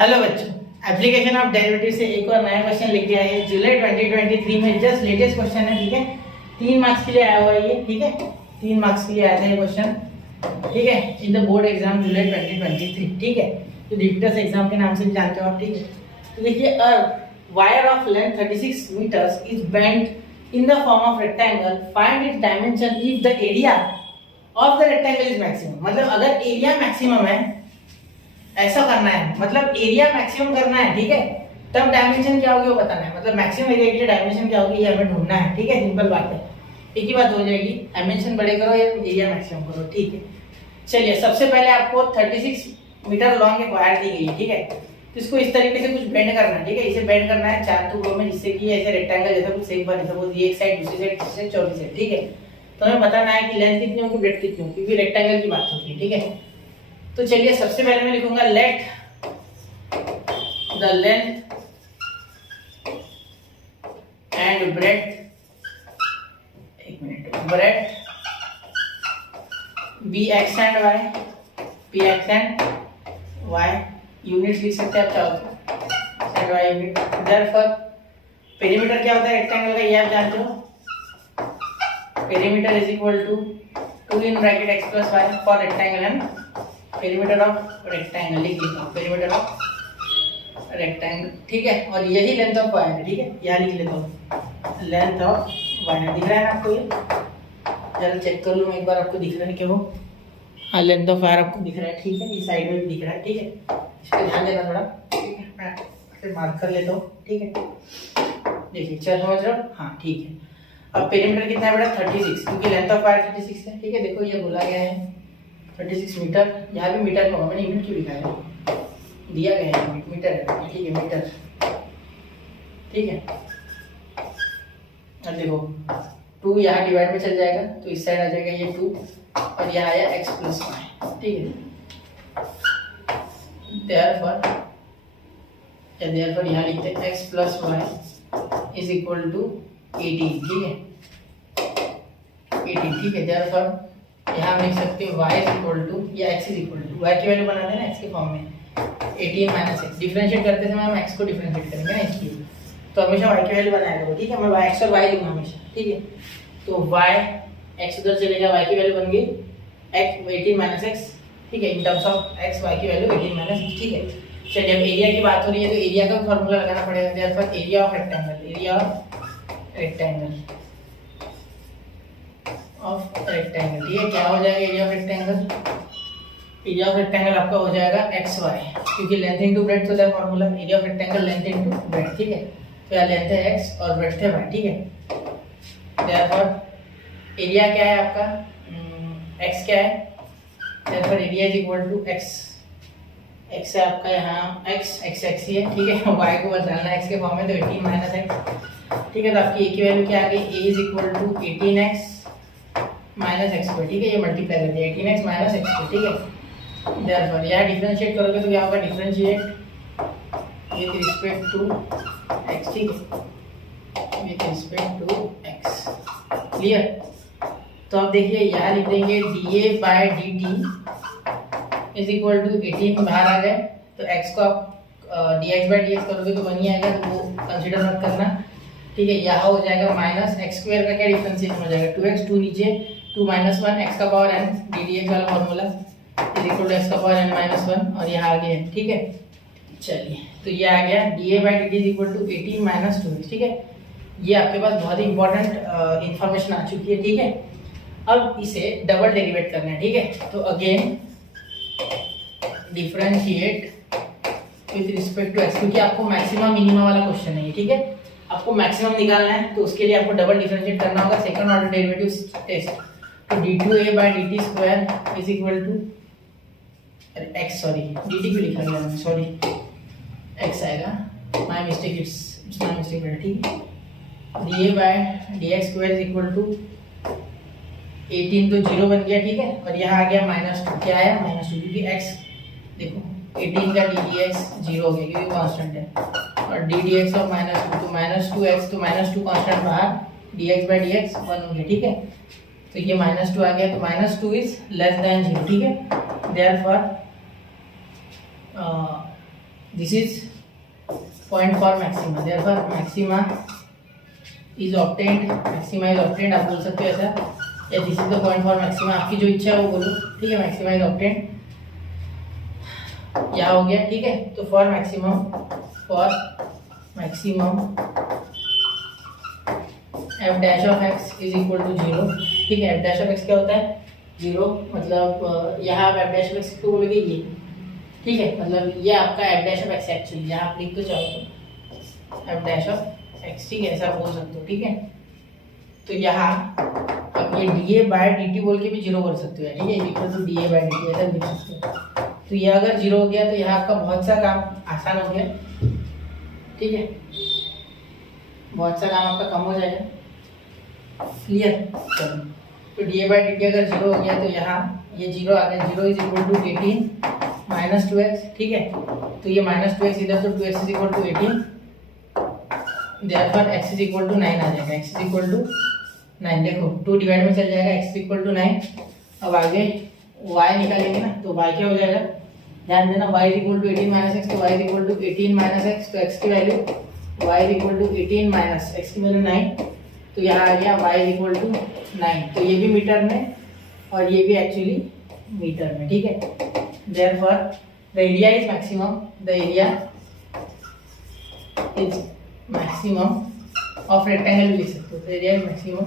Hello बच्चों, application of derivative से एक और नया क्वेश्चन लेके आए हैं। जुलाई 2023 में जस्ट लेटेस्ट क्वेश्चन है। ठीक है, 3 मार्क्स के लिए आया हुआ है ये। ठीक है, 3 मार्क्स के लिए आया था ये क्वेश्चन। ठीक है, इन द बोर्ड एग्जाम जुलाई 2023। ठीक है, तो रिपीटर्स एग्जाम के नाम से भी जानते हो आप। ठीक है, तो देखिए, a wire of length 36 metres is bent in the form of rectangle, find its dimension if the area of the rectangle is maximum. मतलब अगर एरिया मैक्सिमम है, ऐसा करना है, मतलब एरिया मैक्सिमम करना है। ठीक है, तब डायमेंशन क्या होगी वो बताना है। मतलब मैक्सिमम एरिया के लिए डायमेंशन क्या होगी ये हमें ढूंढना है। ठीक है, सिंपल बात है, एक ही बात हो जाएगी, डायमेंशन बड़े करो या एरिया मैक्सिमम करो। ठीक है, चलिए सबसे पहले आपको 36 मीटर लॉन्ग एक वायर दी गई है। ठीक है, तो इसको इस तरीके से कुछ बेंड करना है। ठीक है, इसे बेंड करना है 4 टुकड़ों में, जिससे कि ऐसे रेक्टेंगल जैसा कुछ शेप बने। सपोज ये एक साइड, दूसरी साइड, तीसरी साइड, चौथी साइड। ठीक है, तो हमें बताना है कि लेंथ कितनी होगी, ब्रेड्थ कितनी होगी, क्योंकि रेक्टेंगल की बात होती है। ठीक है, तो चलिए सबसे पहले मैं लिखूंगा let the length and breadth, एक मिनट, breadth bx and y, px and y units लिख सकते हैं आप चाहो तो, and y unit. therefore perimeter क्या होता है रेक्टेंगल का, ये आप जानते हो। Perimeter is equal to 2 in bracket x plus y for rectangle and perimeter of rectangle लिख लेता हूँ, पेरीमीटर ऑफ रेक्टेंगल। ठीक है, और यही लेंथ ऑफ वायर है। ठीक है, यहाँ लिख लेता हूँ, लेंथ ऑफ वायर। दिख रहा है ना आपको ये? जरा चेक कर लूँ मैं एक बार, आपको दिख रहा है क्या वो? हाँ, लेंथ ऑफ वायर आपको दिख रहा है। ठीक है, ये साइड में भी दिख रहा है। ठीक है, इस पर ध्यान देना थोड़ा। ठीक है, मैं फिर मार्क कर लेता हूँ। ठीक है, देखिए, चल समझ रहा हूँ? हाँ, ठीक है। अब पेरीमीटर कितना है बेटा? 36, क्योंकि लेंथ ऑफ वायर 36 है। ठीक है, देखो ये बोला गया है 36 मीटर। यहाँ भी मीटर में होगा, मैंने यूनिट क्यों लिखा है? दिया गया है मीटर है। ठीक है, मीटर। ठीक है, अब देखो 2 यहाँ डिवाइड में चल जाएगा, तो इस साइड आ जाएगा ये 2, और यहाँ आया x प्लस वाई। ठीक है, therefore यहाँ लिखते हैं x plus y is equal to 18। ठीक है, 18। ठीक है, therefore यहाँ हम लिख सकते हैं y इज इक्वल टू, या x is equal to, y की वैल्यू बना देना x के फॉर्म में, 18 माइनस x। डिफरेंशिएट करते समय हम x को डिफरेंशिएट करेंगे ना, इसलिए तो हमेशा y की वैल्यू बनाया करो। ठीक है, मैं x और y लूंगा हमेशा। ठीक है, तो y x उधर चलेगा, y की वैल्यू बन गई x 18 माइनस x। ठीक है, in terms of x y की वैल्यू 18 माइनस x। ठीक है, चलिए अब एरिया की बात हो रही है, तो एरिया का फॉर्मूला लगाना पड़ेगा। Therefore area of rectangle, area of rectangle. ठीक है, क्या हो जाएगा area of rectangle? Area of rectangle आपका हो जाएगा एक्स वाई, क्योंकि लेंथ इनटू ब्रेड्थ होता है formula. Area of rectangle length into breadth. ठीक है, तो यहाँ लेंथ है एक्स और ब्रेड्थ है वाई। ठीक है, देयरफॉर एरिया क्या है आपका? एक्स क्या है? Therefore area is equal to x. X है आपका यहाँ एक्स ही है। ठीक है, वाई को बस डालना है एक्स के फॉर्म में, तो 18 माइनस एक्स। ठीक है, तो आपकी ए की वैल्यू क्या आ गई? A is equal to 18x minus x square. ठीक है, ये मल्टीप्लाई कर दिया 18x माइनस एक्स स्क्वायर। ठीक है, therefore यहाँ डिफरेंशिएट करोगे तो क्या होगा? Differentiate with respect to x। ठीक है, with respect to x। Clear? तो अब देखिए यहाँ लिख देंगे dA by dt is equal to 18 बाहर आ गए, तो x को आप dx बाय dx करोगे तो 1 ही आएगा, तो वो कंसीडर मत करना। ठीक है, यहाँ हो जाएगा माइनस एक्स स्क्वायर का क्या डिफरेंशिएशन हो जाएगा? 2x, 2 नीचे, 2 माइनस 1 x का पावर n, ddx वाला formula is equal to x का पावर n माइनस 1, और यहाँ आ गया। ठीक है, चलिए तो ये आ गया dA by dt is equal to 18 minus 2x। ठीक है, ये आपके पास बहुत ही इंपॉर्टेंट इंफॉर्मेशन आ चुकी है। ठीक है, अब इसे डबल डेरिवेट करना है। ठीक है, तो again differentiate with respect to x, क्योंकि आपको मैक्सिमम मिनिमम वाला क्वेश्चन है ये। ठीक है, आपको मैक्सिमम निकालना है, तो उसके लिए आपको डबल डिफरेंशिएट करना होगा, सेकंड ऑर्डर डेरिवेटिव टेस्ट। तो d2a by dt square is equal to x, sorry dt क्यों लिखा गया मैंने, सॉरी x आएगा, my mistake, it's my mistake बेटा। ठीक है, dA बाय dx square is equal to 18, तो 0 बन गया। ठीक है, और यहाँ आ गया -2, क्या आया? -2, क्योंकि x देखो 18 का ddx 0 हो गया क्योंकि कांस्टेंट है, और ddx ऑफ -2, तो -2x, तो -2 कांस्टेंट बाहर, dx बाय dx 1 हो गया। ठीक है, तो ये -2 आ गया, तो -2 इज लेस देन 0। ठीक है, therefore this is point for maxima, therefore maxima is obtained, आप बोल सकते हो ऐसा, या this is the point for maxima, आपकी जो इच्छा है वो बोलो, ठीक है। मैक्सिमा इज ऑब्टेन्ड, यह हो गया, ठीक है। तो for maximum f dash of x is equal to 0, ठीक है। एफ डैश ऑफ एक्स क्या होता है? 0, मतलब यहाँ आप एफ डैश ऑफ एक्स को बोलोगे ये, ठीक है, मतलब ये आपका F dash of x actually, यहाँ आप लिख तो चाहो तो एफ डैश ऑफ एक्स, ठीक है, ऐसा बोल सकते हो, ठीक है। तो यहाँ अब ये d a by d t बोल के भी 0 कर सकते हो, ठीक है, equal to d a by d t ऐसा लिख सकते हो। तो ये अगर 0 हो गया तो यहाँ आपका बहुत सा काम आसान हो गया, ठीक है, बहुत सा काम आपका कम हो जाएगा, क्लियर। चलो, तो D A by D T अगर 0 हो गया तो यहाँ ये 0 आ गया, 0 is equal to 18 minus 2x, ठीक है। तो ये माइनस 2x इधर, तो 2x is equal to 18, therefore x is equal to 9 आ जाएगा, x इज इक्वल टू 9, देखो 2 डिवाइड में चल जाएगा, x इज इक्वल टू 9। अब आगे y निकालेंगे ना, तो y क्या हो जाएगा, ध्यान देना, y is equal to 18 minus x, तो y is equal to 18 minus x, तो x की वैल्यू y is equal to 18 minus x की वैल्यू 9, तो यहाँ आ गया y इज इक्वल टू 9, तो ये भी मीटर में और ये भी एक्चुअली मीटर में, ठीक है। Therefore the area is maximum, the area is maximum of rectangle लिख सकते हो, तो area is maximum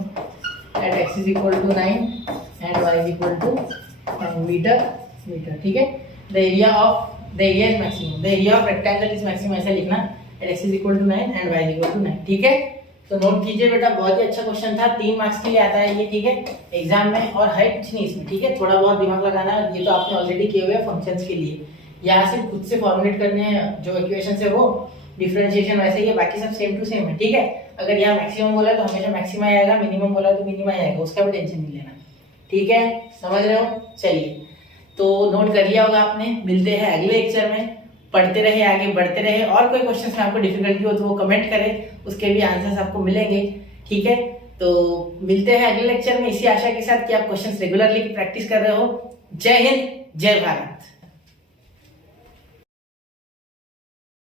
at x is equal to 9 and y is equal to metre, ठीक है। The area is maximum, the area of rectangle is maximum, ऐसा लिखना, at x is equal to 9 and y is equal to 9, ठीक है। तो note कीजिए बेटा, बहुत ही अच्छा क्वेश्चन था, 3 मार्क्स के लिए आता है ये, ठीक है, एग्जाम में, और है कुछ नहीं इसमें, ठीक है, थोड़ा बहुत दिमाग लगाना है, ये तो आपने ऑलरेडी किए हुए फंक्शंस के लिए, यहाँ सिर्फ खुद से फॉर्मुलेट करने हैं जो इक्वेशन है, वो डिफरेंशिएशन वैसे ही है, बाकी सब सेम टू सेम है, ठीक है। अगर यहाँ मैक्सिमम बोला तो हमेशा मैक्सिमा आएगा, मिनिमम बोला तो मिनिमा आएगा, उसका भी टेंशन नहीं लेना, ठीक है, समझ रहे हो। चलिए, तो नोट कर लिया होगा आपने, मिलते हैं अगले लेक्चर में, पढ़ते रहे, आगे बढ़ते रहे, और कोई क्वेश्चन में आपको डिफिकल्टी हो तो वो कमेंट करें, उसके भी आंसर्स आपको मिलेंगे, ठीक है। तो मिलते हैं अगले लेक्चर में, इसी आशा के साथ कि आप क्वेश्चंस रेगुलरली प्रैक्टिस कर रहे हो। जय हिंद, जय भारत।